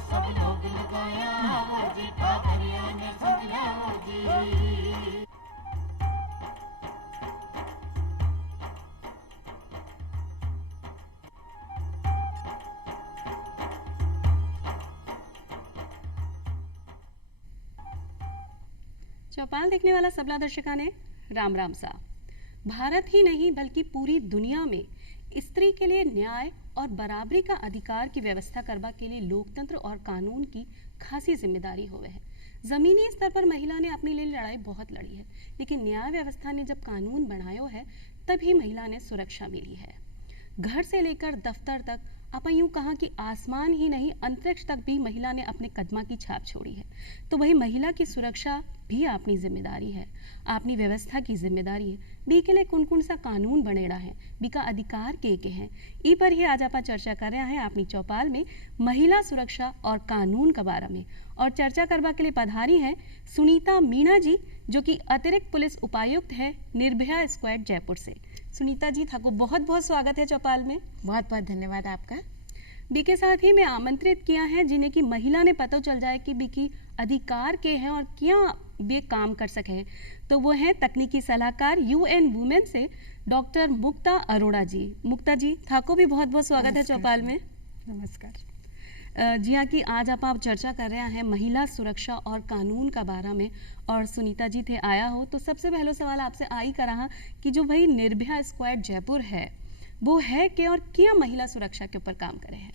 सब लोग लगाया वो जी, ठाकरिया ने सुनिया वो जी। चौपाल देखने वाला सबला दर्शका ने राम राम सा। भारत ही नहीं बल्कि पूरी दुनिया में स्त्री के लिए न्याय और बराबरी का अधिकार की व्यवस्था करवा के लिए लोकतंत्र और कानून की खासी जिम्मेदारी होवे है। जमीनी स्तर पर महिला ने अपने लिए लड़ाई बहुत लड़ी है, लेकिन न्याय व्यवस्था ने जब कानून बनायो है तभी महिला ने सुरक्षा मिली है। घर से लेकर दफ्तर तक, अपन यूं कहा कि आसमान ही नहीं अंतरिक्ष तक भी महिला ने अपने कदमा की छाप छोड़ी है। तो वही महिला की सुरक्षा भी आपनी जिम्मेदारी है, आपनी व्यवस्था की जिम्मेदारी है। बी के लिए कौन कौन सा कानून बनेड़ा है, बी का अधिकार के हैं, ई पर ही आज आप चर्चा कर रहे हैं अपनी चौपाल में महिला सुरक्षा और कानून के बारे में। और चर्चा करवा के लिए पधारी हैं सुनीता मीणा जी, जो कि अतिरिक्त पुलिस उपायुक्त है निर्भया स्क्वाड जयपुर से। सुनीता जी, थाको बहुत बहुत स्वागत है चौपाल में। बहुत बहुत धन्यवाद आपका। बी के साथ ही मैं आमंत्रित किया है जिन्हें कि महिला ने पता चल जाए कि बी की अधिकार के हैं और क्या बे काम कर सके हैं। तो वो हैं तकनीकी सलाहकार यूएन वुमेन से डॉक्टर मुक्ता अरोड़ा जी। मुक्ता जी, थाको भी बहुत बहुत स्वागत है चौपाल में। नमस्कार जी हाँ, कि आज आप चर्चा कर रहे हैं महिला सुरक्षा और कानून का बारे में, और सुनीता जी थे आया हो तो सबसे पहला सवाल आपसे आई करा कि जो भाई निर्भया स्क्वाड जयपुर है वो है क्या और क्या महिला सुरक्षा के ऊपर काम करे हैं?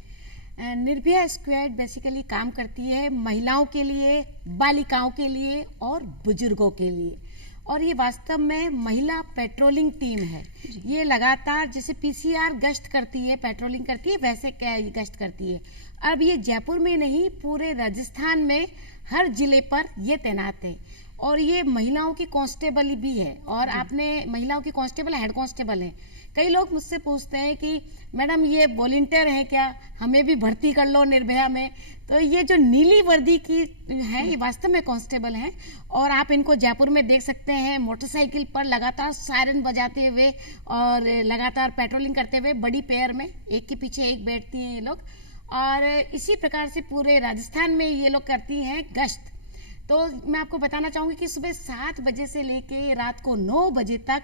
निर्भया स्क्वाड बेसिकली काम करती है महिलाओं के लिए, बालिकाओं के लिए और बुजुर्गों के लिए। और ये वास्तव में महिला पेट्रोलिंग टीम है। ये लगातार जैसे पीसीआर गश्त करती है, पेट्रोलिंग करती है, वैसे क्या गश्त करती है। अब ये जयपुर में नहीं, पूरे राजस्थान में हर जिले पर ये तैनात है। और ये महिलाओं की कांस्टेबल भी है। और आपने महिलाओं की कांस्टेबल, हेड कांस्टेबल है। कई लोग मुझसे पूछते हैं कि मैडम ये वॉलंटियर है क्या, हमें भी भर्ती कर लो निर्भया में। तो ये जो नीली वर्दी की है ये वास्तव में कांस्टेबल हैं। और आप इनको जयपुर में देख सकते हैं मोटरसाइकिल पर लगातार सायरन बजाते हुए और लगातार पेट्रोलिंग करते हुए, बड़ी पेयर में एक के पीछे एक बैठती हैं ये लोग। और इसी प्रकार से पूरे राजस्थान में ये लोग करती हैं गश्त। तो मैं आपको बताना चाहूँगी कि सुबह 7 बजे से लेके रात को 9 बजे तक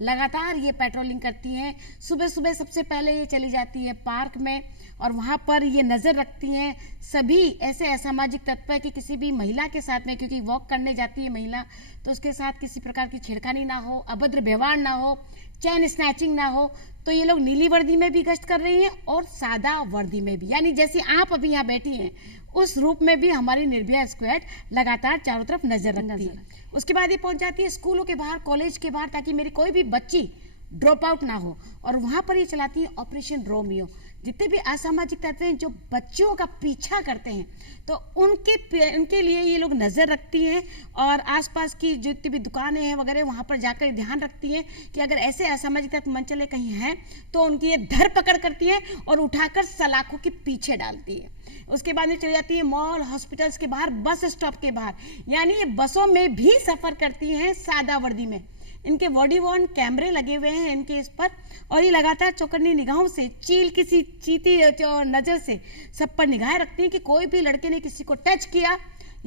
लगातार ये पेट्रोलिंग करती हैं। सुबह सुबह सबसे पहले ये चली जाती है पार्क में और वहाँ पर ये नज़र रखती हैं सभी ऐसे असामाजिक तत्व कि किसी भी महिला के साथ में, क्योंकि वॉक करने जाती है महिला, तो उसके साथ किसी प्रकार की छेड़खानी ना हो, अभद्र व्यवहार ना हो, चैन स्नैचिंग ना हो। तो ये लोग नीली वर्दी में भी गश्त कर रही हैं और सादा वर्दी में भी, यानी जैसे आप अभी यहाँ बैठी हैं उस रूप में भी हमारी निर्भया स्क्वाड लगातार चारों तरफ नजर रखती है। उसके बाद ये पहुंच जाती है स्कूलों के बाहर, कॉलेज के बाहर, ताकि मेरी कोई भी बच्ची ड्रॉप आउट ना हो। और वहाँ पर ये चलाती है ऑपरेशन रोमियो। जितने भी असामाजिक तत्व हैं जो बच्चियों का पीछा करते हैं, तो उनके लिए ये लोग नज़र रखती हैं। और आसपास की जितनी भी दुकानें हैं वगैरह वहाँ पर जाकर ध्यान रखती हैं कि अगर ऐसे असामाजिक तत्व मंचले कहीं हैं तो उनकी ये धरपकड़ करती है और उठाकर सलाखों के पीछे डालती है। उसके बाद में चली जाती है मॉल, हॉस्पिटल्स के बाहर, बस स्टॉप के बाहर, यानी ये बसों में भी सफ़र करती हैं सादा वर्दी में। इनके बॉडी वॉर्न कैमरे लगे हुए हैं इनके इस पर, और ये लगातार चौकन्नी निगाहों से, चील किसी चीती नज़र से सब पर निगाहें रखती हैं कि कोई भी लड़के ने किसी को टच किया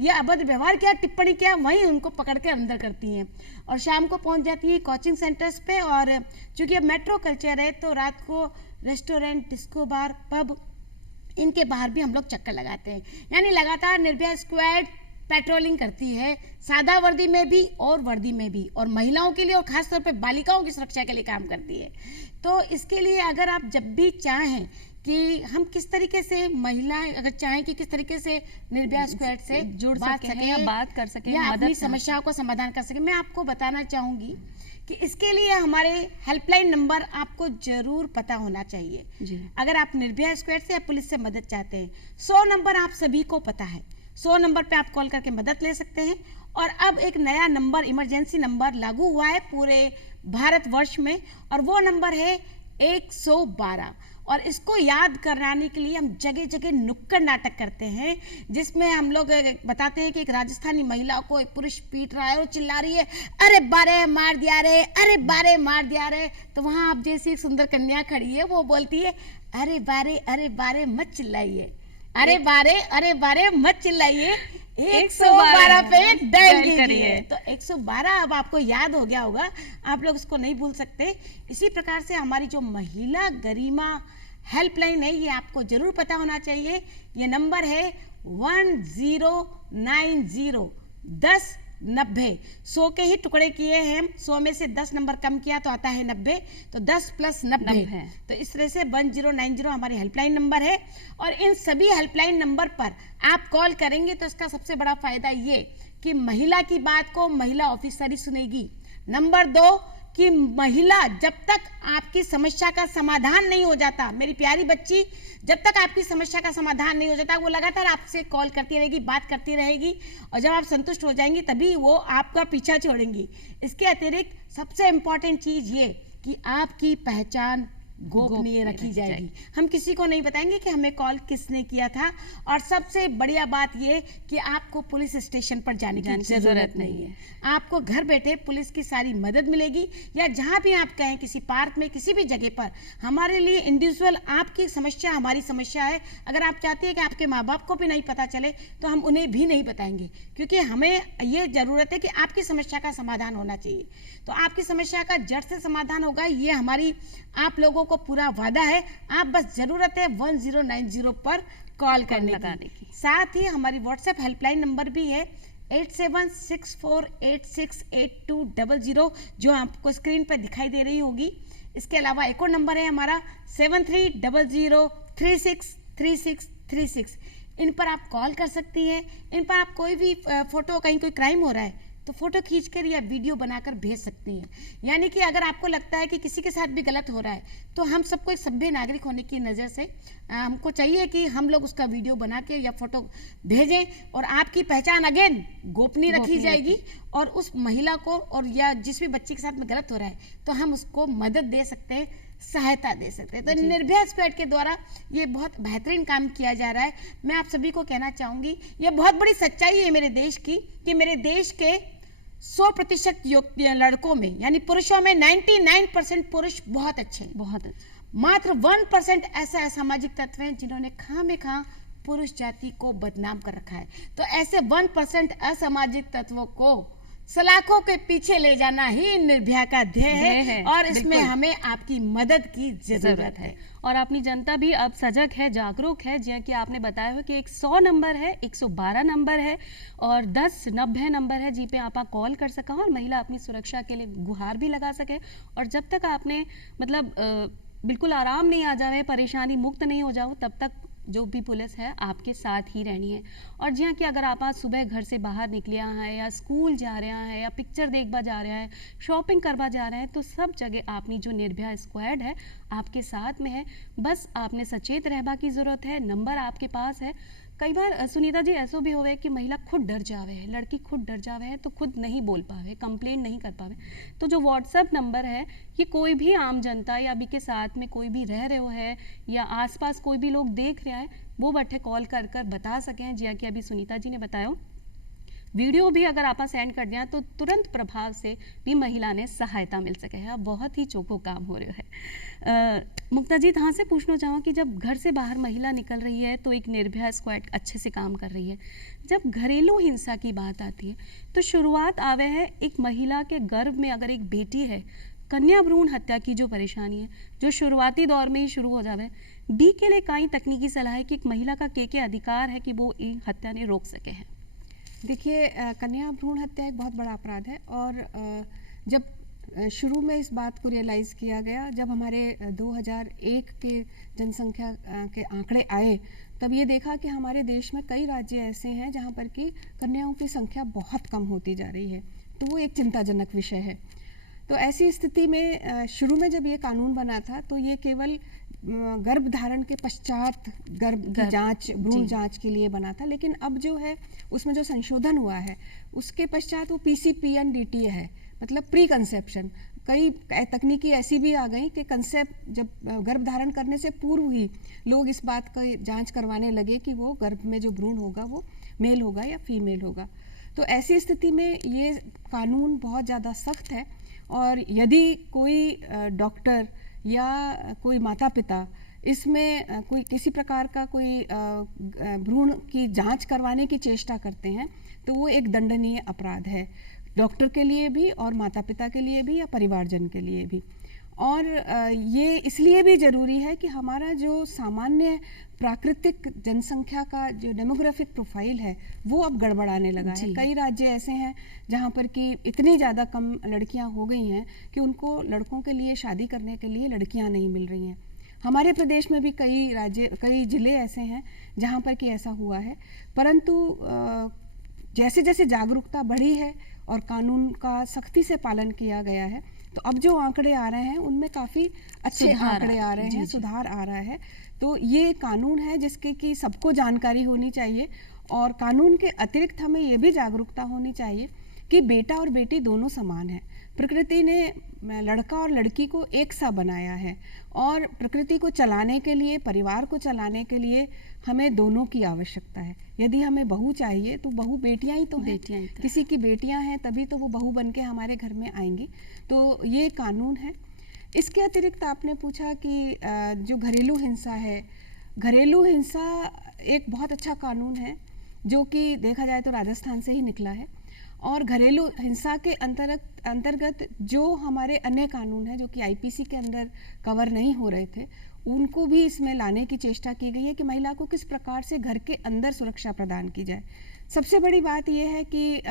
या अभद्र व्यवहार किया, टिप्पणी किया, वहीं उनको पकड़ के अंदर करती हैं। और शाम को पहुंच जाती है कोचिंग सेंटर्स पे। और चूँकि अब मेट्रो कल्चर है तो रात को रेस्टोरेंट, डिस्को बार, पब, इनके बाहर भी हम लोग चक्कर लगाते हैं। यानी लगातार निर्भया स्क्वाड पेट्रोलिंग करती है, सादा वर्दी में भी और वर्दी में भी, और महिलाओं के लिए और खास तौर पे बालिकाओं की सुरक्षा के लिए काम करती है। तो इसके लिए अगर आप जब भी चाहें कि हम किस तरीके से महिलाएं अगर चाहें कि किस तरीके से निर्भया स्क्वाड से जुड़ सकें या बात कर सकें या अपनी समस्याओं को समाधान कर सकें, मैं आपको बताना चाहूँगी कि इसके लिए हमारे हेल्पलाइन नंबर आपको जरूर पता होना चाहिए जी। अगर आप निर्भया स्क्वाड से या पुलिस से मदद चाहते हैं, 100 नंबर आप सभी को पता है, 100 नंबर पे आप कॉल करके मदद ले सकते हैं। और अब एक नया नंबर, इमरजेंसी नंबर लागू हुआ है पूरे भारतवर्ष में, और वो नंबर है 112। और इसको याद कराने के लिए हम जगह जगह नुक्कड़ नाटक करते हैं, जिसमें हम लोग बताते हैं कि एक राजस्थानी महिला को एक पुरुष पीट रहा है और चिल्ला रही है, अरे बारे मार दिया रे, अरे बारे मार दिया रे। तो वहाँ आप जैसी एक सुंदर कन्या खड़ी है, वो बोलती है, अरे बारे मत चिल्लाइए। अरे बारे मत चिल्लाइए, 112 पे डायल करिए। तो 112 अब आपको याद हो गया होगा, आप लोग उसको नहीं भूल सकते। इसी प्रकार से हमारी जो महिला गरिमा हेल्पलाइन है, ये आपको जरूर पता होना चाहिए। ये नंबर है 1090 1090। 100 के ही टुकड़े किए हैं, 100 में से 10 नंबर कम किया तो आता है 90, तो 10 + 90 है। तो इस तरह से 1090 हमारी हेल्पलाइन नंबर है। और इन सभी हेल्पलाइन नंबर पर आप कॉल करेंगे तो इसका सबसे बड़ा फायदा ये कि महिला की बात को महिला ऑफिसर ही सुनेगी। नंबर 2 कि महिला जब तक आपकी समस्या का समाधान नहीं हो जाता, मेरी प्यारी बच्ची, जब तक आपकी समस्या का समाधान नहीं हो जाता, वो लगातार आपसे कॉल करती रहेगी, बात करती रहेगी, और जब आप संतुष्ट हो जाएंगी तभी वो आपका पीछा छोड़ेंगी। इसके अतिरिक्त सबसे इंपॉर्टेंट चीज ये कि आपकी पहचान गोपनीय रखी जाएगी। हम किसी को नहीं बताएंगे कि हमें कॉल किसने किया था। और सबसे बढ़िया बात ये कि आपको पुलिस स्टेशन पर जाने की जरूरत नहीं है। आपको घर बैठे पुलिस की सारी मदद मिलेगी, या जहां भी आप कहें, किसी पार्क में, किसी भी जगह पर। हमारे लिए इंडिविजुअल आपकी समस्या हमारी समस्या है। अगर आप चाहते हैं कि आपके माँ बाप को भी नहीं पता चले तो हम उन्हें भी नहीं बताएंगे, क्योंकि हमें ये जरूरत है कि आपकी समस्या का समाधान होना चाहिए। तो आपकी समस्या का जड़ से समाधान होगा, ये हमारी आप लोगों को पूरा वादा है। आप बस जरूरत है 1090 पर कॉल करने की। साथ ही हमारी व्हाट्सएप हेल्पलाइन नंबर भी है 8764868200, जो आपको स्क्रीन पर दिखाई दे रही होगी। इसके अलावा एक और नंबर है हमारा 7300363636। इन पर आप कॉल कर सकती हैं। इन पर आप कोई भी फोटो, कहीं कोई क्राइम हो रहा है तो फोटो खींचकर या वीडियो बनाकर भेज सकती हैं। यानी कि अगर आपको लगता है कि किसी के साथ भी गलत हो रहा है, तो हम सबको एक सभ्य नागरिक होने की नज़र से हमको चाहिए कि हम लोग उसका वीडियो बना के या फोटो भेजें, और आपकी पहचान अगेन गोपनीय रखी जाएगी। और उस महिला को और या जिस भी बच्चे के साथ में गलत हो रहा है तो हम उसको मदद दे सकते हैं, सहायता दे सकते हैं। तो निर्भया स्क्वाड के द्वारा ये बहुत बेहतरीन काम किया जा रहा है। मैं आप सभी को कहना चाहूँगी, ये बहुत बड़ी सच्चाई है मेरे देश की, कि मेरे देश के 100% लड़कों में, यानी पुरुषों में 99% पुरुष बहुत अच्छे हैं, बहुत अच्छे। मात्र 1% ऐसा असामाजिक तत्व हैं जिन्होंने खामखा पुरुष जाति को बदनाम कर रखा है। तो ऐसे 1% असामाजिक तत्वों को सलाखों के पीछे ले जाना ही निर्भया का ध्येय है, और इसमें हमें आपकी मदद की जरूरत है। और अपनी जनता भी अब सजग है, जागरूक है। जैसे कि आपने बताया हो कि एक 100 नंबर है, 112 नंबर है और 1090 नंबर है, जी पे आप कॉल कर सका और महिला अपनी सुरक्षा के लिए गुहार भी लगा सके। और जब तक आपने मतलब बिल्कुल आराम नहीं आ जाए, परेशानी मुक्त नहीं हो जाओ, तब तक जो भी पुलिस है आपके साथ ही रहनी है। और जी हाँ, कि अगर आप आज सुबह घर से बाहर निकले हैं, या स्कूल जा रहे हैं, या पिक्चर देखवा जा रहे हैं, शॉपिंग करवा जा रहे हैं, तो सब जगह आपनी जो निर्भया स्क्वाड है आपके साथ में है। बस आपने सचेत रहबा की ज़रूरत है। नंबर आपके पास है। कई बार सुनीता जी ऐसो भी होवे कि महिला खुद डर जावे है, लड़की खुद डर जावे है, तो खुद नहीं बोल पावे, कंप्लेन नहीं कर पावे। तो जो व्हाट्सएप नंबर है, ये कोई भी आम जनता या अभी के साथ में कोई भी रह रहे हो है, या आसपास कोई भी लोग देख रहे हैं, वो बैठे कॉल कर कर बता सकें। जी कि अभी सुनीता जी ने बताया, वीडियो भी अगर आप सेंड कर दिया तो तुरंत प्रभाव से भी महिला ने सहायता मिल सके है। बहुत ही चौको काम हो रहा है। मुक्ता जी, तहाँ से पूछना चाहूँ कि जब घर से बाहर महिला निकल रही है तो एक निर्भया स्क्वाड अच्छे से काम कर रही है। जब घरेलू हिंसा की बात आती है तो शुरुआत आवे है एक महिला के गर्भ में अगर एक बेटी है, कन्या भ्रूण हत्या की जो परेशानी है, जो शुरुआती दौर में ही शुरू हो जावे, बी के लिए कई तकनीकी सलाह है कि एक महिला का के अधिकार है कि वो इन हत्या ने रोक सके हैं। देखिए, कन्या भ्रूण हत्या एक बहुत बड़ा अपराध है। और जब शुरू में इस बात को रियलाइज़ किया गया, जब हमारे 2001 के जनसंख्या के आंकड़े आए, तब ये देखा कि हमारे देश में कई राज्य ऐसे हैं जहाँ पर कि कन्याओं की संख्या बहुत कम होती जा रही है। तो वो एक चिंताजनक विषय है। तो ऐसी स्थिति में शुरू में जब ये कानून बना था तो ये केवल गर्भ धारण के पश्चात गर्भ की जांच, भ्रूण जांच के लिए बना था। लेकिन अब जो है उसमें जो संशोधन हुआ है उसके पश्चात वो PCPNDT है, मतलब प्री कंसेप्शन। कई तकनीकी ऐसी भी आ गई कि कंसेप्ट जब गर्भ धारण करने से पूर्व ही लोग इस बात का जांच करवाने लगे कि वो गर्भ में जो भ्रूण होगा वो मेल होगा या फीमेल होगा। तो ऐसी स्थिति में ये कानून बहुत ज़्यादा सख्त है। और यदि कोई डॉक्टर या कोई माता पिता इसमें कोई किसी प्रकार का कोई भ्रूण की जांच करवाने की चेष्टा करते हैं तो वो एक दंडनीय अपराध है, डॉक्टर के लिए भी और माता पिता के लिए भी या परिवारजन के लिए भी। और ये इसलिए भी ज़रूरी है कि हमारा जो सामान्य प्राकृतिक जनसंख्या का जो डेमोग्राफिक प्रोफाइल है वो अब गड़बड़ाने लगा है। कई राज्य ऐसे हैं जहाँ पर कि इतनी ज़्यादा कम लड़कियाँ हो गई हैं कि उनको लड़कों के लिए शादी करने के लिए लड़कियाँ नहीं मिल रही हैं। हमारे प्रदेश में भी कई ज़िले ऐसे हैं जहाँ पर कि ऐसा हुआ है, परंतु जैसे जैसे जागरूकता बढ़ी है और कानून का सख्ती से पालन किया गया है तो अब जो आंकड़े आ रहे हैं उनमें काफ़ी अच्छे आंकड़े आ रहे हैं, सुधार आ रहा है। तो ये कानून है जिसके कि सबको जानकारी होनी चाहिए और कानून के अतिरिक्त हमें ये भी जागरूकता होनी चाहिए कि बेटा और बेटी दोनों समान है। प्रकृति ने लड़का और लड़की को एक सा बनाया है और प्रकृति को चलाने के लिए, परिवार को चलाने के लिए हमें दोनों की आवश्यकता है। यदि हमें बहू चाहिए तो बहू बेटियां ही तो हैं, किसी की बेटियां हैं तभी तो वो बहू बन के हमारे घर में आएंगी। तो ये कानून है। इसके अतिरिक्त आपने पूछा कि जो घरेलू हिंसा है, घरेलू हिंसा एक बहुत अच्छा कानून है जो कि देखा जाए तो राजस्थान से ही निकला है और घरेलू हिंसा के अंतर्गत जो हमारे अन्य कानून हैं जो कि आईपीसी के अंदर कवर नहीं हो रहे थे उनको भी इसमें लाने की चेष्टा की गई है कि महिला को किस प्रकार से घर के अंदर सुरक्षा प्रदान की जाए। सबसे बड़ी बात यह है कि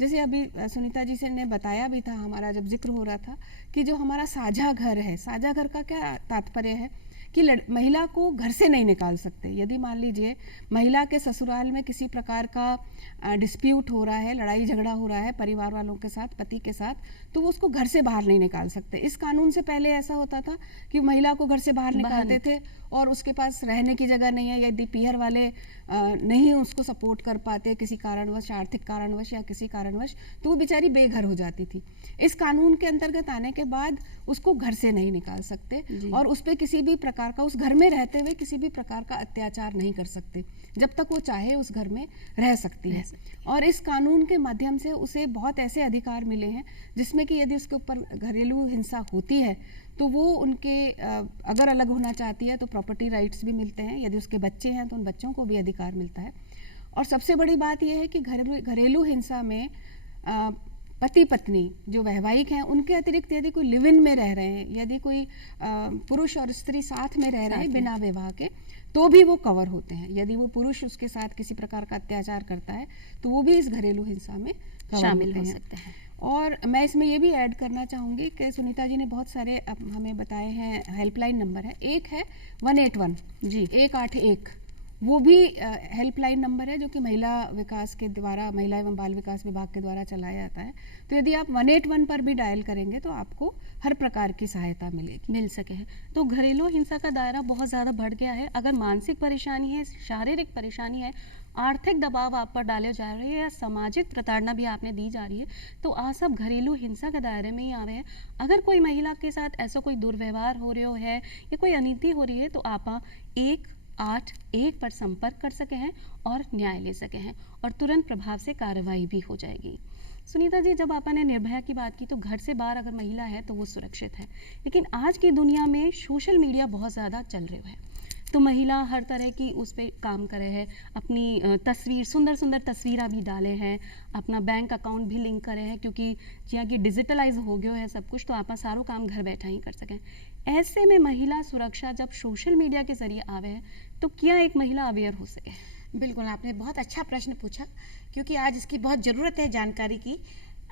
जैसे अभी सुनीता जी से ने बताया भी था, हमारा जब जिक्र हो रहा था कि जो हमारा साझा घर है, साझा घर का क्या तात्पर्य है कि महिला को घर से नहीं निकाल सकते। यदि मान लीजिए महिला के ससुराल में किसी प्रकार का डिस्प्यूट हो रहा है, लड़ाई झगड़ा हो रहा है परिवार वालों के साथ, पति के साथ, तो वो उसको घर से बाहर नहीं निकाल सकते। इस कानून से पहले ऐसा होता था कि महिला को घर से बाहर निकालते थे और उसके पास रहने की जगह नहीं है, यदि पीहर वाले नहीं उसको सपोर्ट कर पाते किसी कारणवश, आर्थिक कारणवश या किसी कारणवश, तो वो बेचारी बेघर हो जाती थी। इस कानून के अंतर्गत आने के बाद उसको घर से नहीं निकाल सकते और उस पर किसी भी प्रकार का, उस घर में रहते हुए किसी भी प्रकार का अत्याचार नहीं कर सकते। जब तक वो चाहे उस घर में रह सकती है। और इस कानून के माध्यम से उसे बहुत ऐसे अधिकार मिले हैं जिसमें कि यदि उसके ऊपर घरेलू हिंसा होती है तो वो उनके अगर अलग होना चाहती है तो प्रॉपर्टी राइट्स भी मिलते हैं, यदि उसके बच्चे हैं तो उन बच्चों को भी अधिकार मिलता है। और सबसे बड़ी बात यह है कि घरेलू हिंसा में पति पत्नी जो वैवाहिक हैं उनके अतिरिक्त यदि कोई लिव इन में रह रहे हैं, यदि कोई पुरुष और स्त्री साथ में रह रहे हैं बिना विवाह के, तो भी वो कवर होते हैं। यदि वो पुरुष उसके साथ किसी प्रकार का अत्याचार करता है तो वो भी इस घरेलू हिंसा में शामिल हो सकते हैं। और मैं इसमें ये भी ऐड करना चाहूँगी कि सुनीता जी ने बहुत सारे हमें बताए हैं हेल्पलाइन नंबर है। एक है 181 जी 181, वो भी हेल्पलाइन नंबर है जो कि महिला विकास के द्वारा, महिला एवं बाल विकास विभाग के द्वारा चलाया जाता है। तो यदि आप 181 पर भी डायल करेंगे तो आपको हर प्रकार की सहायता मिल सके है। तो घरेलू हिंसा का दायरा बहुत ज़्यादा बढ़ गया है। अगर मानसिक परेशानी है, शारीरिक परेशानी है, आर्थिक दबाव आप पर डाले जा रहे हैं या सामाजिक प्रताड़ना भी आपने दी जा रही है, तो आ सब घरेलू हिंसा के दायरे में ही आ रहे हैं। अगर कोई महिला के साथ ऐसा कोई दुर्व्यवहार हो रहा है या कोई अनीति हो रही है तो आप 181 पर संपर्क कर सके हैं और न्याय ले सके हैं और तुरंत प्रभाव से कार्रवाई भी हो जाएगी। सुनीता जी, जब आपने निर्भया की बात की तो घर से बाहर अगर महिला है तो वो सुरक्षित है, लेकिन आज की दुनिया में सोशल मीडिया बहुत ज़्यादा चल रहे हैं तो महिला हर तरह की उस पर काम करे है, अपनी तस्वीर, सुंदर सुंदर तस्वीरें भी डाले हैं, अपना बैंक अकाउंट भी लिंक करे हैं, क्योंकि जहाँ की डिजिटलाइज हो गया है सब कुछ, तो आप सारो काम घर बैठा ही कर सकें। ऐसे में महिला सुरक्षा जब सोशल मीडिया के जरिए आवे है तो क्या एक महिला अवेयर हो सके? बिल्कुल, आपने बहुत अच्छा प्रश्न पूछा, क्योंकि आज इसकी बहुत ज़रूरत है जानकारी की।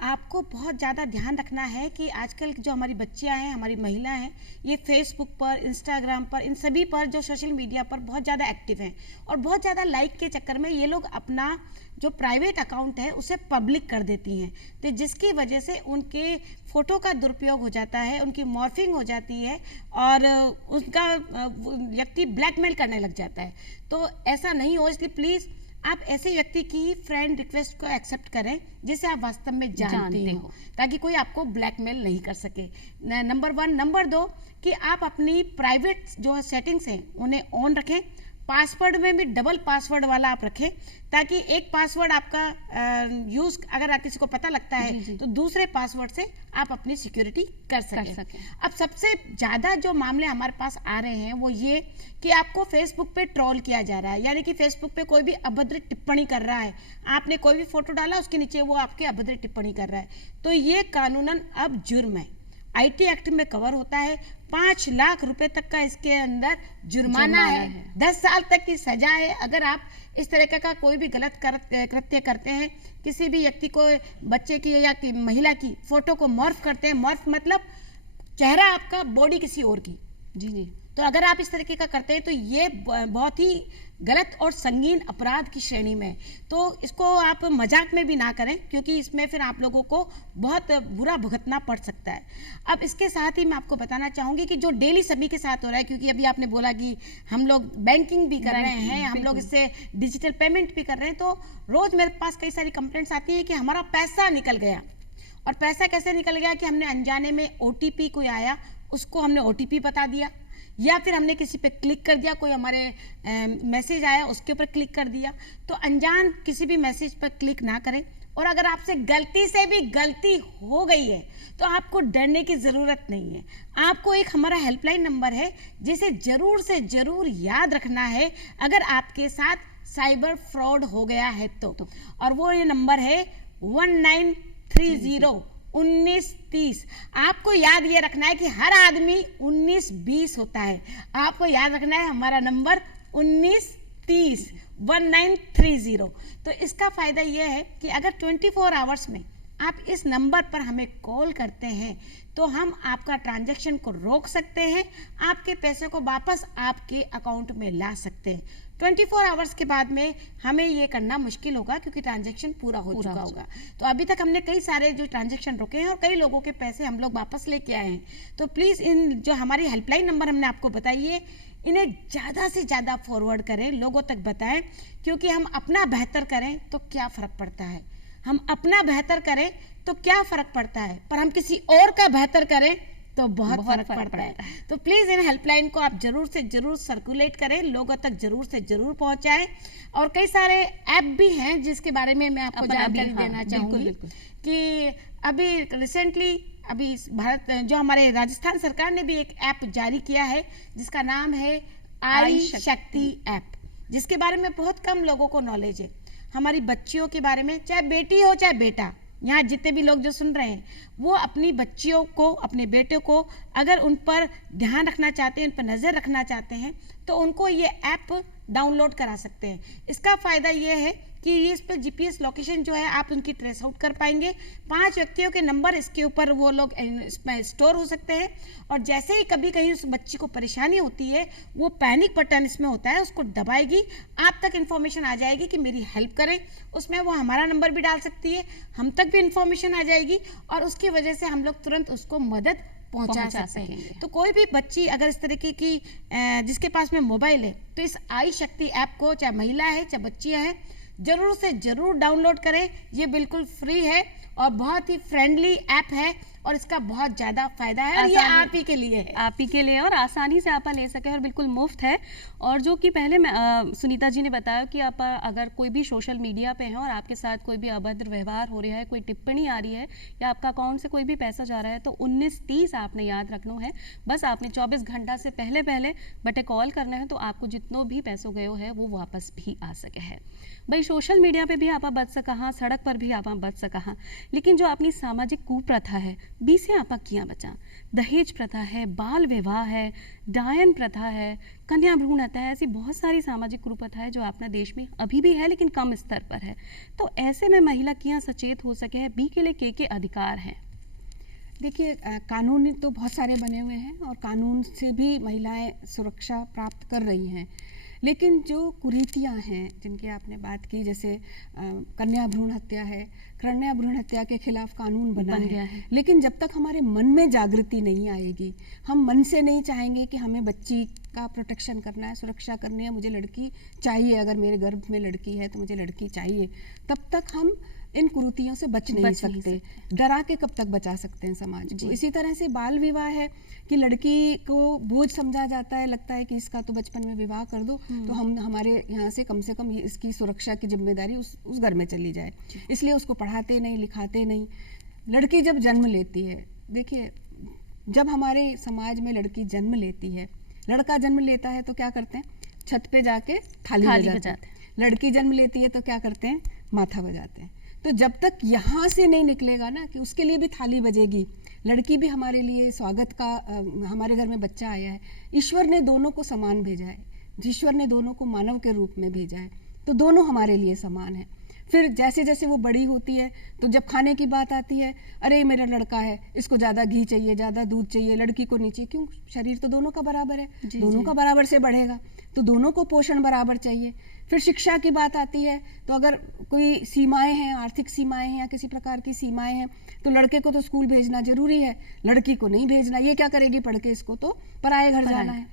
आपको बहुत ज़्यादा ध्यान रखना है कि आजकल जो हमारी बच्चियां हैं, हमारी महिला हैं, ये फेसबुक पर, इंस्टाग्राम पर, इन सभी पर जो सोशल मीडिया पर बहुत ज़्यादा एक्टिव हैं और बहुत ज़्यादा लाइक के चक्कर में ये लोग अपना जो प्राइवेट अकाउंट है उसे पब्लिक कर देती हैं, तो जिसकी वजह से उनके फ़ोटो का दुरुपयोग हो जाता है, उनकी मॉर्फिंग हो जाती है और उनका व्यक्ति ब्लैकमेल करने लग जाता है। तो ऐसा नहीं हो, इसलिए प्लीज़ आप ऐसे व्यक्ति की फ्रेंड रिक्वेस्ट को एक्सेप्ट करें जिसे आप वास्तव में जानते हो, ताकि कोई आपको ब्लैकमेल नहीं कर सके। नंबर 1। नंबर 2 कि आप अपनी प्राइवेट जो सेटिंग्स हैं उन्हें ऑन रखें, पासवर्ड में भी डबल पासवर्ड वाला आप रखें, ताकि एक पासवर्ड आपका यूज अगर आप किसी को पता लगता है तो दूसरे पासवर्ड से आप अपनी सिक्योरिटी कर सकें। अब सबसे ज़्यादा जो मामले हमारे पास आ रहे हैं वो ये कि आपको फेसबुक पे ट्रोल किया जा रहा है, यानी कि फेसबुक पे कोई भी अभद्र टिप्पणी कर रहा है, आपने कोई भी फोटो डाला उसके नीचे वो आपके अभद्र टिप्पणी कर रहा है, तो ये कानूनन अब जुर्म है, आईटी एक्ट में कवर होता है। 5 लाख रुपए तक का इसके अंदर जुर्माना है, 10 साल तक की सजा है अगर आप इस तरह का कोई भी गलत कृत्य करते हैं, किसी भी व्यक्ति को, बच्चे की या महिला की फोटो को मॉर्फ करते हैं। मॉर्फ मतलब चेहरा आपका बॉडी किसी और की, जी। तो अगर आप इस तरीके का करते हैं तो ये बहुत ही गलत और संगीन अपराध की श्रेणी में है। तो इसको आप मजाक में भी ना करें, क्योंकि इसमें फिर आप लोगों को बहुत बुरा भुगतना पड़ सकता है। अब इसके साथ ही मैं आपको बताना चाहूँगी कि जो डेली सभी के साथ हो रहा है, क्योंकि अभी आपने बोला कि हम लोग बैंकिंग भी कर रहे हैं, हम लोग इससे डिजिटल पेमेंट भी कर रहे हैं, तो रोज़ मेरे पास कई सारी कंप्लेंट्स आती है कि हमारा पैसा निकल गया। और पैसा कैसे निकल गया कि हमने अनजाने में OTP कोई आया, उसको हमने OTP बता दिया, या फिर हमने किसी पे क्लिक कर दिया, कोई हमारे मैसेज आया उसके ऊपर क्लिक कर दिया। तो अनजान किसी भी मैसेज पर क्लिक ना करें, और अगर आपसे गलती से भी गलती हो गई है तो आपको डरने की ज़रूरत नहीं है। आपको एक हमारा हेल्पलाइन नंबर है जिसे ज़रूर से ज़रूर याद रखना है अगर आपके साथ साइबर फ्रॉड हो गया है तो। और वो ये नंबर है 1930 1930। आपको याद ये रखना है कि हर आदमी 1920 होता है, आपको याद रखना है हमारा नंबर 1930 1930। तो इसका फ़ायदा ये है कि अगर 24 आवर्स में आप इस नंबर पर हमें कॉल करते हैं तो हम आपका ट्रांजैक्शन को रोक सकते हैं, आपके पैसे को वापस आपके अकाउंट में ला सकते हैं। 24 आवर्स के बाद में हमें ये करना मुश्किल होगा, क्योंकि ट्रांजैक्शन पूरा हो चुका होगा। तो अभी तक हमने कई सारे जो ट्रांजैक्शन रोके हैं और कई लोगों के पैसे हम लोग वापस लेके आए हैं। तो प्लीज़ इन जो हमारी हेल्पलाइन नंबर हमने आपको बताइए, इन्हें ज़्यादा से ज़्यादा फॉरवर्ड करें, लोगों तक बताएं, क्योंकि हम अपना बेहतर करें तो क्या फ़र्क पड़ता है, हम अपना बेहतर करें तो क्या फ़र्क पड़ता है, पर हम किसी और का बेहतर करें तो बहुत फर्क पड़ता है। तो प्लीज़ इन हेल्पलाइन को आप जरूर से जरूर सर्कुलेट करें, लोगों तक जरूर से जरूर पहुंचाएं। और कई सारे ऐप भी हैं जिसके बारे में मैं आपको जानकारी देना चाहूँगी कि अभी रिसेंटली अभी भारत जो हमारे राजस्थान सरकार ने भी एक ऐप जारी किया है जिसका नाम है आई शक्ति ऐप, जिसके बारे में बहुत कम लोगों को नॉलेज है। हमारी बच्चियों के बारे में, चाहे बेटी हो चाहे बेटा, यहाँ जितने भी लोग जो सुन रहे हैं वो अपनी बच्चियों को, अपने बेटे को अगर उन पर ध्यान रखना चाहते हैं, उन पर नज़र रखना चाहते हैं, तो उनको ये ऐप डाउनलोड करा सकते हैं। इसका फ़ायदा ये है कि ये इस पर GPS लोकेशन जो है आप उनकी ट्रेस आउट कर पाएंगे। 5 व्यक्तियों के नंबर इसके ऊपर वो लोग इसमें स्टोर हो सकते हैं, और जैसे ही कभी कहीं उस बच्ची को परेशानी होती है, वो पैनिक बटन इसमें होता है, उसको दबाएगी, आप तक इन्फॉर्मेशन आ जाएगी कि मेरी हेल्प करें। उसमें वो हमारा नंबर भी डाल सकती है, हम तक भी इन्फॉर्मेशन आ जाएगी, और उसकी वजह से हम लोग तुरंत उसको मदद पहुंचा सकते हैं। तो कोई भी बच्ची अगर इस तरीके की जिसके पास में मोबाइल है, तो इस आई शक्ति ऐप को, चाहे महिला है चाहे बच्चियां हैं, जरूर से जरूर डाउनलोड करें। ये बिल्कुल फ्री है और बहुत ही फ्रेंडली ऐप है, और इसका बहुत ज़्यादा फायदा है, और ये आप ही के लिए है, आप ही के लिए, और आसानी से आप ले सके, और बिल्कुल मुफ्त है। और जो कि पहले सुनीता जी ने बताया कि आप अगर कोई भी सोशल मीडिया पे हैं और आपके साथ कोई भी अभद्र व्यवहार हो रहा है, कोई टिप्पणी आ रही है, या आपका अकाउंट से कोई भी पैसा जा रहा है, तो 1930 आपने याद रखना है। बस आपने 24 घंटा से पहले बटे कॉल करना है, तो आपको जितनों भी पैसों गए है वो वापस भी आ सके है। भाई सोशल मीडिया पे भी आप बच सका, सड़क पर भी आप बच सका, लेकिन जो अपनी सामाजिक कुप्रथा है बी से आप किया बचा। दहेज प्रथा है, बाल विवाह है, डायन प्रथा है, कन्या भ्रूण हत्या है, ऐसी बहुत सारी सामाजिक कुप्रथा है जो अपना देश में अभी भी है, लेकिन कम स्तर पर है। तो ऐसे में महिला किया सचेत हो सके है, बी के लिए के अधिकार हैं। देखिए, कानून तो बहुत सारे बने हुए हैं और कानून से भी महिलाएं सुरक्षा प्राप्त कर रही हैं, लेकिन जो कुरीतियां हैं जिनकी आपने बात की, जैसे कन्या भ्रूण हत्या है, कन्या भ्रूण हत्या के खिलाफ कानून बन गया है, लेकिन जब तक हमारे मन में जागृति नहीं आएगी, हम मन से नहीं चाहेंगे कि हमें बच्ची का प्रोटेक्शन करना है, सुरक्षा करनी है, मुझे लड़की चाहिए, अगर मेरे गर्भ में लड़की है तो मुझे लड़की चाहिए, तब तक हम इन कुरीतियों से बच नहीं सकते। डरा के कब तक बचा सकते हैं समाज को। इसी तरह से बाल विवाह है कि लड़की को बोझ समझा जाता है, लगता है कि इसका तो बचपन में विवाह कर दो तो हम हमारे यहाँ से कम इसकी सुरक्षा की जिम्मेदारी उस घर में चली जाए, इसलिए उसको पढ़ाते नहीं, लिखाते नहीं। लड़की जब जन्म लेती है, देखिए जब हमारे समाज में लड़की जन्म लेती है, लड़का जन्म लेता है तो क्या करते हैं, छत पे जाके थाली बजाते हैं। लड़की जन्म लेती है तो क्या करते हैं, माथा बजाते हैं। तो जब तक यहाँ से नहीं निकलेगा ना कि उसके लिए भी थाली बजेगी, लड़की भी हमारे लिए स्वागत का, हमारे घर में बच्चा आया है, ईश्वर ने दोनों को समान भेजा है, ईश्वर ने दोनों को मानव के रूप में भेजा है, तो दोनों हमारे लिए समान है। फिर जैसे जैसे वो बड़ी होती है तो जब खाने की बात आती है, अरे मेरा लड़का है, इसको ज़्यादा घी चाहिए, ज़्यादा दूध चाहिए, लड़की को नीचे, क्यों, शरीर तो दोनों का बराबर है, दोनों का बराबर से बढ़ेगा, तो दोनों को पोषण बराबर चाहिए। फिर शिक्षा की बात आती है तो अगर कोई सीमाएं हैं, आर्थिक सीमाएं हैं या किसी प्रकार की सीमाएं हैं, तो लड़के को तो स्कूल भेजना जरूरी है, लड़की को नहीं भेजना, ये क्या करेगी पढ़ के, इसको तो पराये घर जाना है।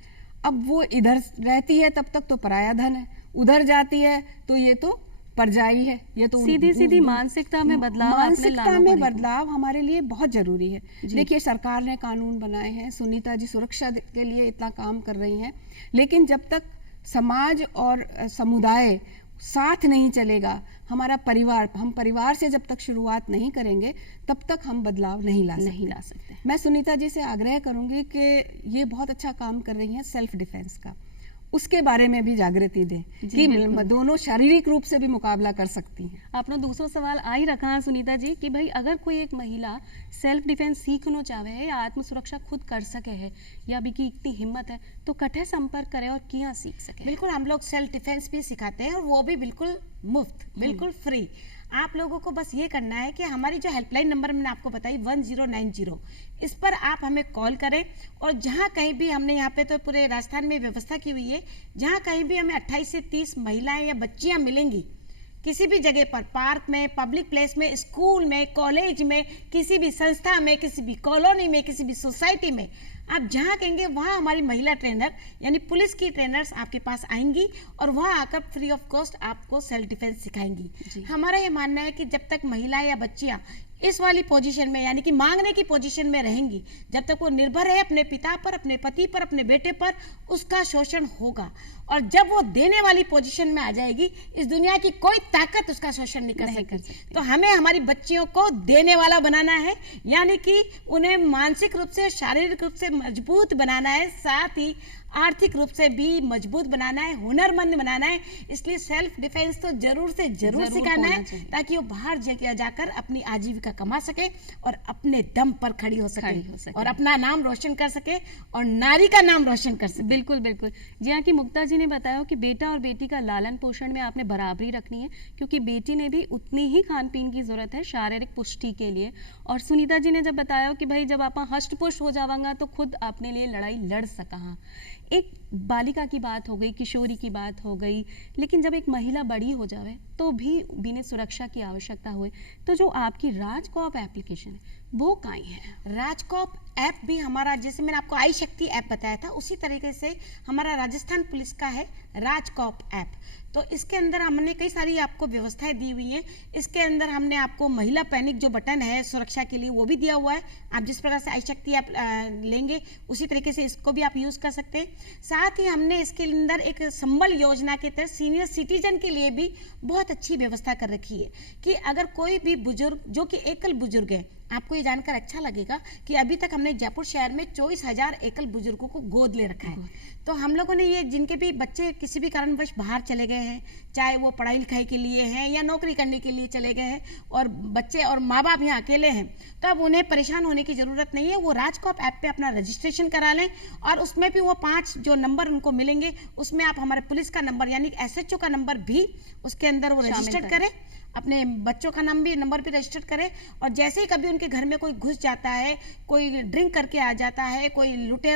अब वो इधर रहती है तब तक तो पराया धन है, उधर जाती है तो ये तो परजाई है। ये तो सीधी मानसिकता में बदलाव, मानसिकता में बदलाव हमारे लिए बहुत जरूरी है। देखिए सरकार ने कानून बनाए हैं, सुनीता जी सुरक्षा के लिए इतना काम कर रही हैं, लेकिन जब तक समाज और समुदाय साथ नहीं चलेगा, हमारा परिवार, हम परिवार से जब तक शुरुआत नहीं करेंगे तब तक हम बदलाव नहीं ला सकते। मैं सुनीता जी से आग्रह करूंगी कि ये बहुत अच्छा काम कर रही हैं सेल्फ डिफेंस का, उसके बारे में भी जागृति दें कि दोनों शारीरिक रूप से भी मुकाबला कर सकती हैं। आपने दूसरा सवाल आ ही रखा है सुनीता जी कि भाई अगर कोई एक महिला सेल्फ डिफेंस सीखना चाहे है या आत्म सुरक्षा खुद कर सके है या अभी की इतनी हिम्मत है तो कठे संपर्क करे और क्या सीख सके। बिल्कुल, हम लोग सेल्फ डिफेंस भी सिखाते हैं और वो भी बिल्कुल मुफ्त, बिल्कुल फ्री। आप लोगों को बस ये करना है कि हमारी जो हेल्पलाइन नंबर मैंने आपको बताई 1090, इस पर आप हमें कॉल करें और जहाँ कहीं भी हमने यहाँ पे तो पूरे राजस्थान में व्यवस्था की हुई है, जहाँ कहीं भी हमें 28 से 30 महिलाएं या बच्चियाँ मिलेंगी, किसी भी जगह पर, पार्क में, पब्लिक प्लेस में, स्कूल में, कॉलेज में, किसी भी संस्था में, किसी भी कॉलोनी में, किसी भी सोसाइटी में, आप जहाँ कहेंगे वहाँ हमारी महिला ट्रेनर यानी पुलिस की ट्रेनर्स आपके पास आएंगी और वहाँ आकर फ्री ऑफ कॉस्ट आपको सेल्फ डिफेंस सिखाएंगी। हमारा ये मानना है कि जब तक महिला या बच्चियाँ इस वाली पोजीशन में यानी कि मांगने की पोजीशन में रहेंगी, जब तक वो निर्भर है अपने पिता पर, अपने पति पर, अपने बेटे पर, उसका शोषण होगा। और जब वो देने वाली पोजीशन में आ जाएगी, इस दुनिया की कोई ताकत उसका शोषण नहीं कर सकती। तो हमें हमारी बच्चियों को देने वाला बनाना है, यानी कि उन्हें मानसिक रूप से, शारीरिक रूप से मजबूत बनाना है, साथ ही आर्थिक रूप से भी मजबूत बनाना है, हुनरमंद बनाना है। इसलिए सेल्फ डिफेंस तो जरूर से जरूर सिखाना है ताकि वो बाहर जाकर अपनी आजीविका कमा सके और अपने दम पर खड़ी हो सके और अपना नाम रोशन कर सके और नारी का नाम रोशन कर सके। बिल्कुल बिल्कुल। जी हाँ, कि मुक्ता जी ने बताया कि बेटा और बेटी का लालन पोषण में आपने बराबरी रखनी है, क्योंकि बेटी ने भी उतनी ही खान पीन की जरूरत है शारीरिक पुष्टि के लिए। और सुनीता जी ने जब बताया कि भाई जब आप हष्ट पुष्ट हो जावांगा तो खुद अपने लिए लड़ाई लड़ सका। एक बालिका की बात हो गई, किशोरी की बात हो गई, लेकिन जब एक महिला बड़ी हो जावे तो भी बिना सुरक्षा की आवश्यकता हुए, तो जो आपकी राजकॉप एप्लीकेशन है वो काई है। राजकॉप ऐप भी हमारा, जैसे मैंने आपको आई शक्ति ऐप बताया था, उसी तरीके से हमारा राजस्थान पुलिस का है राजकॉप ऐप। तो इसके अंदर हमने कई सारी आपको व्यवस्थाएं दी हुई हैं। इसके अंदर हमने आपको महिला पैनिक जो बटन है सुरक्षा के लिए वो भी दिया हुआ है। आप जिस प्रकार से आई शक्ति ऐप लेंगे उसी तरीके से इसको भी आप यूज़ कर सकते हैं। साथ ही हमने इसके अंदर एक संबल योजना के तहत सीनियर सिटीजन के लिए भी बहुत अच्छी व्यवस्था कर रखी है कि अगर कोई भी बुजुर्ग जो कि एकल बुजुर्ग है, आपको ये जानकर अच्छा लगेगा कि अभी तक हमने जयपुर शहर में 24,000 एकल बुजुर्गों को गोद ले रखा है। तो हम लोगों ने ये, जिनके भी बच्चे किसी भी कारणवश बाहर चले गए हैं, चाहे वो पढ़ाई लिखाई के लिए हैं या नौकरी करने के लिए चले गए हैं, और बच्चे और माँ बाप यहाँ अकेले हैं, तो अब उन्हें परेशान होने की ज़रूरत नहीं है। वो राजकॉप ऐप पे अपना रजिस्ट्रेशन करा लें और उसमें भी वो 5 जो नंबर उनको मिलेंगे उसमें आप हमारे पुलिस का नंबर यानी SHO का नंबर भी उसके अंदर वो रजिस्टर करें, अपने बच्चों का नंबर भी रजिस्टर करें। और जैसे ही कभी उनके घर में कोई घुस जाता है, कोई ड्रिंक करके आ जाता है, कोई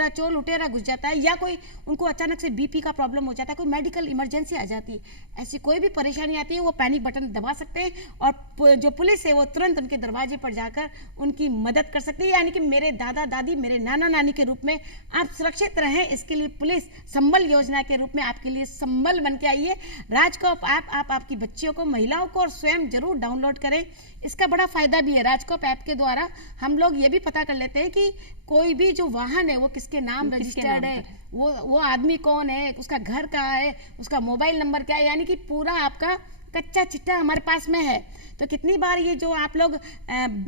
चोर लुटेरा घुस जाता है, या कोई उनको अचानक से BP का प्रॉब्लम हो जाता है, कोई मेडिकल इमरजेंसी आ जाती है, ऐसी कोई भी परेशानी आती है, वो पैनिक बटन दबा सकते हैं और जो पुलिस है वो तुरंत उनके दरवाजे पर जाकर उनकी मदद कर सकती है। यानी कि मेरे दादा दादी, मेरे नाना नानी के रूप में आप सुरक्षित रहें, इसके लिए पुलिस संबल योजना के रूप में आपके लिए संबल बन के आई है। राजकॉप ऐप आप आपकी बच्चियों को, महिलाओं को और स्वयं जरूर डाउनलोड करें। इसका बड़ा फायदा भी है। राजकोप ऐप के द्वारा हम लोग ये भी पता कर लेते हैं कि कोई भी जो वाहन है वो किसके नाम रजिस्टर्ड है, वो आदमी कौन है, उसका घर कहाँ है, उसका मोबाइल नंबर क्या है, यानी कि पूरा आपका कच्चा चिट्ठा हमारे पास में है। तो कितनी बार ये जो आप लोग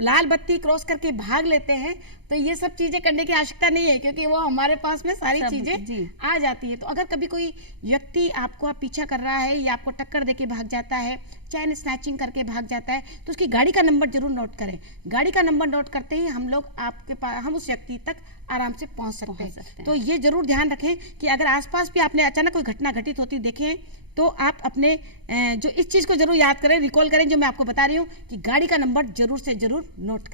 लाल बत्ती क्रॉस करके भाग लेते हैं, तो ये सब चीजें करने की आवश्यकता नहीं है, क्योंकि वो हमारे पास में सारी चीजें आ जाती है। तो अगर कभी कोई व्यक्ति आपको पीछा कर रहा है या आपको टक्कर देके भाग जाता है, चैन स्नैचिंग करके भाग जाता है, तो उसकी गाड़ी का नंबर जरूर नोट करें। गाड़ी का नंबर नोट करते ही हम लोग आपके पास, हम उस व्यक्ति तक आराम से पहुंच सकते हैं। तो ये जरूर ध्यान रखें कि अगर आसपास भी आपने अचानक कोई घटना घटित होती देखें, तो आप अपने जो इस चीज़ को जरूर याद करें, रिकॉल करें, जो मैं आपको बता रही हूँ कि गाड़ी का नंबर जरूर से जरूर नोट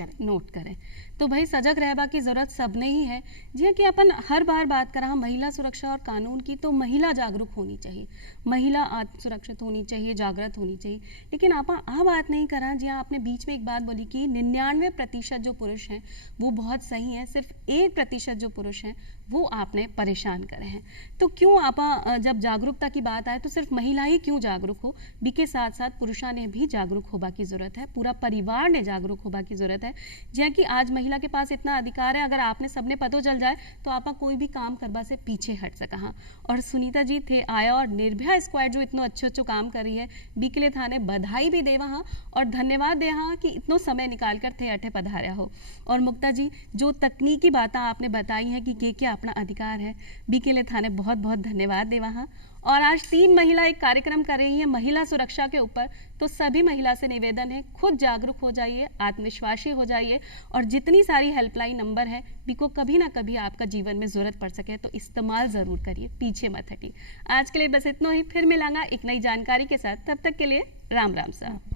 करें। तो भाई सजग रहबा की जरूरत सबने ही है। जी कि अपन हर बार बात करा महिला सुरक्षा और कानून की, तो महिला जागरूक होनी चाहिए, महिला आत्म सुरक्षित होनी चाहिए, जागृत होनी चाहिए। लेकिन आप बात नहीं करा, जी आपने बीच में एक बात बोली कि 99% जो पुरुष हैं वो बहुत सही हैं, सिर्फ 1% जो पुरुष हैं वो आपने परेशान करे हैं। तो क्यों आप जब जागरूकता की बात आए तो सिर्फ महिला ही क्यों जागरूक हो, बी के साथ साथ पुरुषा ने भी जागरूक होबा की जरूरत है, पूरा परिवार ने जागरूक होबा की जरूरत है। जैसे कि आज महिला के पास इतना अधिकार है, अगर आपने सबने पतो चल जाए तो आप कोई भी काम करवा से पीछे हट सका। हाँ, और सुनीता जी थे आया और निर्भया स्क्वाड जो इतना अच्छो काम कर रही है, बी के लिए थाने बधाई भी देवा हाँ और धन्यवाद दे हाँ कि इतनो समय निकाल कर थे अठे पधारा हो। और मुक्ता जी जो तकनीकी बातें आपने बताई हैं कि क्या अपना अधिकार है, बी के लिए थाने बहुत बहुत धन्यवाद देवा हाँ। और आज 3 महिला एक कार्यक्रम कर रही है महिला सुरक्षा के ऊपर, तो सभी महिला से निवेदन है खुद जागरूक हो जाइए, आत्मविश्वासी हो जाइए, और जितनी सारी हेल्पलाइन नंबर है बिको कभी ना कभी आपका जीवन में जरूरत पड़ सके तो इस्तेमाल जरूर करिए, पीछे मत हटिए। आज के लिए बस इतना ही, फिर मिलांगा एक नई जानकारी के साथ, तब तक के लिए राम राम साहब।